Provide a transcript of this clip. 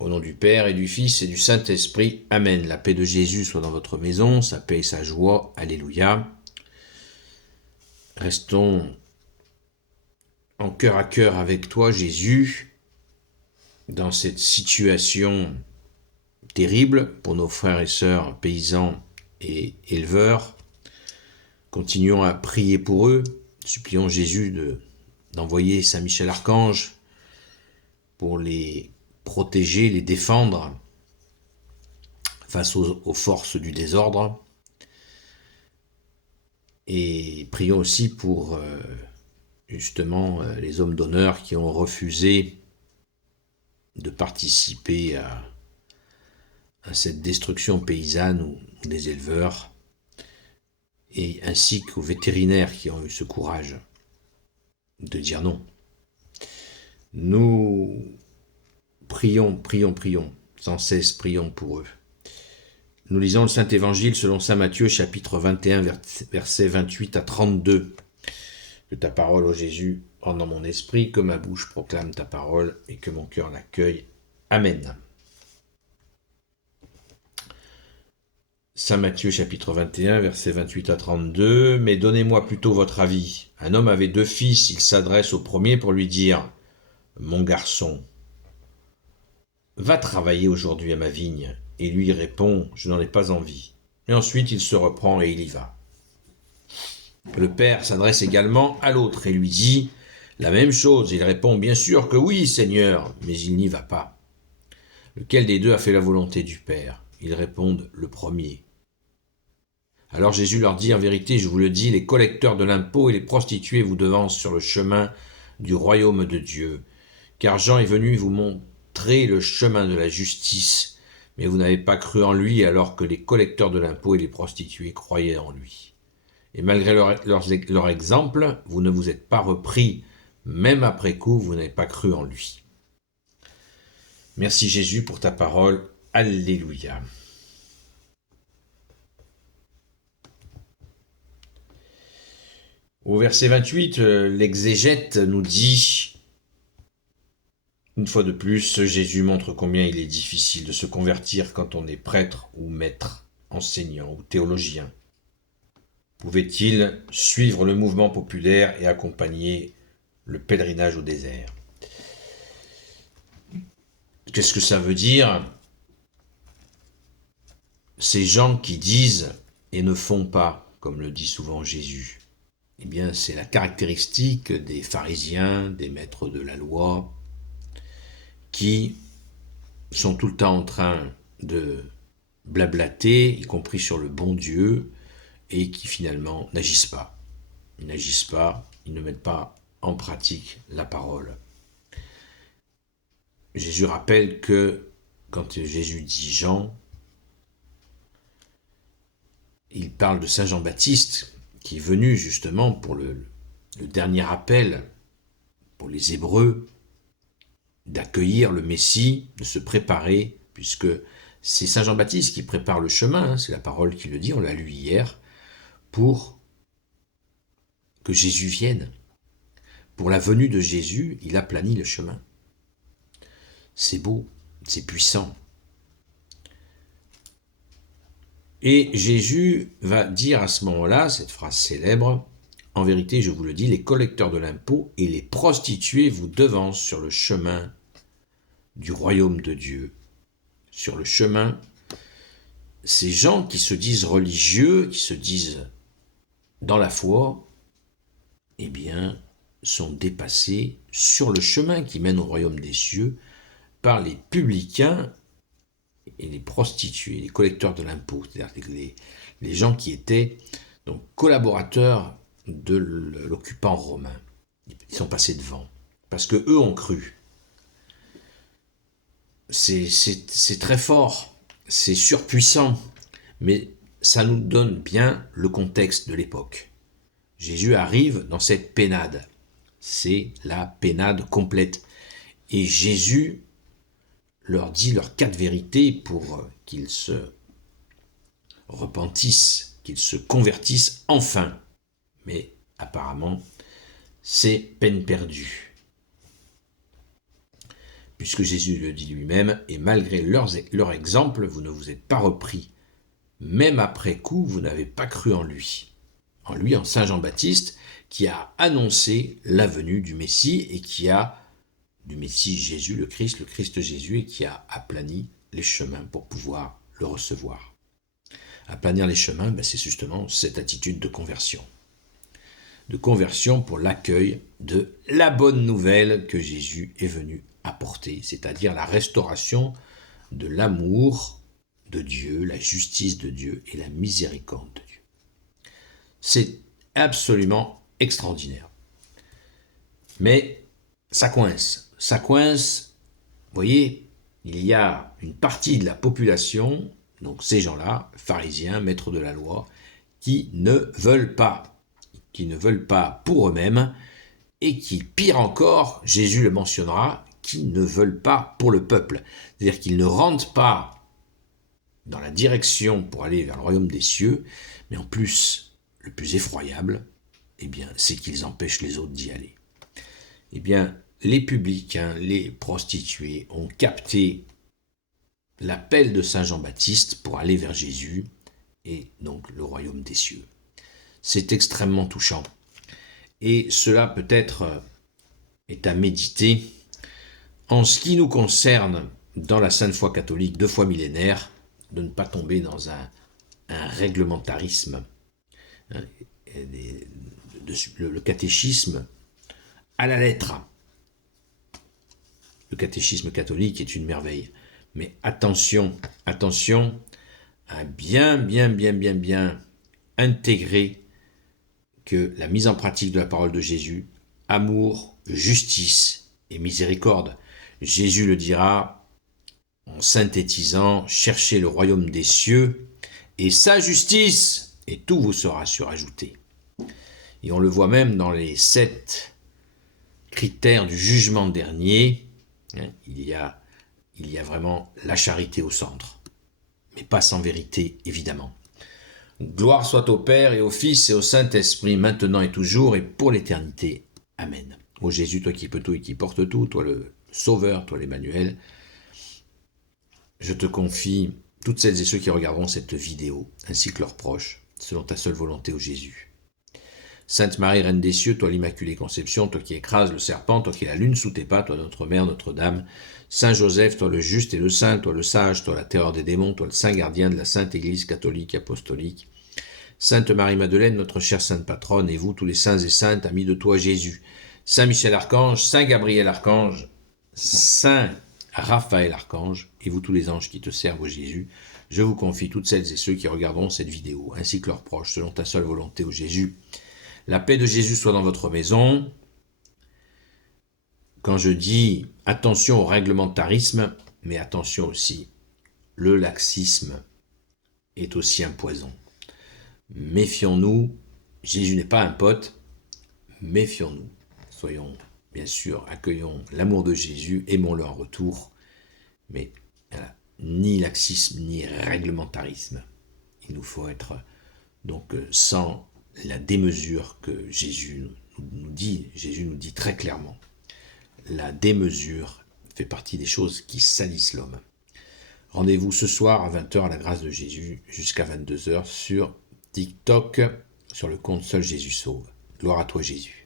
Au nom du Père et du Fils et du Saint-Esprit. Amen. La paix de Jésus soit dans votre maison, sa paix et sa joie. Alléluia. Restons en cœur à cœur avec toi, Jésus, dans cette situation terrible pour nos frères et sœurs paysans et éleveurs. Continuons à prier pour eux. Supplions Jésus d'envoyer Saint Michel Archange pour les protéger, les défendre face aux forces du désordre. Et prions aussi pour justement les hommes d'honneur qui ont refusé de participer à cette destruction paysanne ou des éleveurs, et ainsi qu'aux vétérinaires qui ont eu ce courage de dire non. Nous prions, sans cesse prions pour eux. Nous lisons le Saint-Évangile selon saint Matthieu, chapitre 21, versets 28 à 32. Que ta parole, ô Jésus, entre dans mon esprit, que ma bouche proclame ta parole et que mon cœur l'accueille. Amen. Saint Matthieu, chapitre 21, versets 28 à 32. Mais donnez-moi plutôt votre avis. Un homme avait 2 fils, il s'adresse au premier pour lui dire « Mon garçon, va travailler aujourd'hui à ma vigne. » Et lui répond « Je n'en ai pas envie. » Et ensuite il se reprend et il y va. Le père s'adresse également à l'autre et lui dit la même chose. Il répond « Bien sûr que oui, Seigneur », mais il n'y va pas. Lequel des deux a fait la volonté du Père? Ils répondent « Le premier ». Alors Jésus leur dit « En vérité, je vous le dis, les collecteurs de l'impôt et les prostituées vous devancent sur le chemin du royaume de Dieu. Car Jean est venu vous montrer le chemin de la justice, mais vous n'avez pas cru en lui, alors que les collecteurs de l'impôt et les prostituées croyaient en lui. Et malgré leur exemple, vous ne vous êtes pas repris, même après coup, vous n'avez pas cru en lui. » Merci Jésus pour ta parole. Alléluia. Au verset 28, l'exégète nous dit, une fois de plus, Jésus montre combien il est difficile de se convertir quand on est prêtre ou maître, enseignant ou théologien. Pouvait-il suivre le mouvement populaire et accompagner le pèlerinage au désert? Qu'est-ce que ça veut dire? Ces gens qui disent et ne font pas, comme le dit souvent Jésus. Eh bien, c'est la caractéristique des pharisiens, des maîtres de la loi, qui sont tout le temps en train de blablater, y compris sur le bon Dieu, et qui finalement n'agissent pas. Ils n'agissent pas, ils ne mettent pas en pratique la parole. Jésus rappelle que quand Jésus dit Jean, il parle de Saint Jean-Baptiste, qui est venu justement pour le dernier appel pour les Hébreux, d'accueillir le Messie, de se préparer, puisque c'est Saint Jean-Baptiste qui prépare le chemin, c'est la parole qui le dit, on l'a lu hier, pour que Jésus vienne. Pour la venue de Jésus, il aplani le chemin. C'est beau, c'est puissant. Et Jésus va dire à ce moment-là, cette phrase célèbre, « En vérité, je vous le dis, les collecteurs de l'impôt et les prostituées vous devancent sur le chemin du royaume de Dieu. » Sur le chemin, ces gens qui se disent religieux, qui se disent dans la foi, eh bien, sont dépassés sur le chemin qui mène au royaume des cieux par les publicains et les prostituées, les collecteurs de l'impôt, c'est-à-dire les gens qui étaient donc collaborateurs de l'occupant romain. Ils sont passés devant, parce que eux ont cru. C'est très fort, c'est surpuissant, mais ça nous donne bien le contexte de l'époque. Jésus arrive dans cette pénade, c'est la pénade complète. Et Jésus leur dit leurs 4 vérités pour qu'ils se repentissent, qu'ils se convertissent enfin. Mais apparemment, c'est peine perdue. puisque Jésus le dit lui-même, et malgré leur exemple, vous ne vous êtes pas repris. Même après coup, vous n'avez pas cru en lui. En Saint Jean-Baptiste, qui a annoncé la venue du Messie et du Messie Jésus, le Christ Jésus, et qui a aplani les chemins pour pouvoir le recevoir. Aplanir les chemins, c'est justement cette attitude de conversion. De conversion pour l'accueil de la bonne nouvelle que Jésus est venu apporter, c'est-à-dire la restauration de l'amour de Dieu, la justice de Dieu et la miséricorde de Dieu. C'est absolument extraordinaire. Mais ça coince. Vous voyez, il y a une partie de la population, donc ces gens-là, pharisiens, maîtres de la loi, qui ne veulent pas pour eux-mêmes, et qui, pire encore, Jésus le mentionnera, qui ne veulent pas pour le peuple. C'est-à-dire qu'ils ne rentrent pas dans la direction pour aller vers le royaume des cieux, mais en plus, le plus effroyable, c'est qu'ils empêchent les autres d'y aller. Les publicains, les prostituées ont capté l'appel de Saint Jean-Baptiste pour aller vers Jésus et donc le royaume des cieux. C'est extrêmement touchant. Et cela peut-être est à méditer. En ce qui nous concerne, dans la Sainte Foi catholique, 2 fois millénaire, de ne pas tomber dans un réglementarisme. Le catéchisme à la lettre. Le catéchisme catholique est une merveille. Mais attention à bien intégrer que la mise en pratique de la parole de Jésus, amour, justice et miséricorde. Jésus le dira en synthétisant, cherchez le royaume des cieux et sa justice, et tout vous sera surajouté. Et on le voit même dans les 7 critères du jugement dernier, il y a vraiment la charité au centre, mais pas sans vérité, évidemment. Gloire soit au Père et au Fils et au Saint-Esprit, maintenant et toujours et pour l'éternité. Amen. Ô Jésus, toi qui peux tout et qui portes tout, toi le Sauveur, toi l'Emmanuel, je te confie toutes celles et ceux qui regarderont cette vidéo, ainsi que leurs proches, selon ta seule volonté, ô Jésus. Sainte Marie, Reine des cieux, toi l'Immaculée Conception, toi qui écrases le serpent, toi qui es la lune sous tes pas, toi notre Mère, Notre-Dame, Saint Joseph, toi le juste et le saint, toi le sage, toi la terreur des démons, toi le saint gardien de la Sainte Église catholique apostolique, Sainte Marie-Madeleine, notre chère Sainte Patronne, et vous tous les saints et saintes, amis de toi Jésus, Saint Michel Archange, Saint Gabriel Archange, Saint Raphaël Archange, et vous tous les anges qui te servent, ô Jésus, je vous confie toutes celles et ceux qui regarderont cette vidéo, ainsi que leurs proches, selon ta seule volonté, ô Jésus. La paix de Jésus soit dans votre maison. Quand je dis attention au réglementarisme, mais attention aussi, le laxisme est aussi un poison. Méfions-nous, Jésus n'est pas un pote, méfions-nous. Soyons, bien sûr, accueillons l'amour de Jésus, aimons-le en retour, mais voilà, ni laxisme, ni réglementarisme. Il nous faut être donc sans la démesure que Jésus nous dit très clairement. La démesure fait partie des choses qui salissent l'homme. Rendez-vous ce soir à 20h à la grâce de Jésus jusqu'à 22h sur TikTok, sur le compte Seul Jésus Sauve. Gloire à toi Jésus.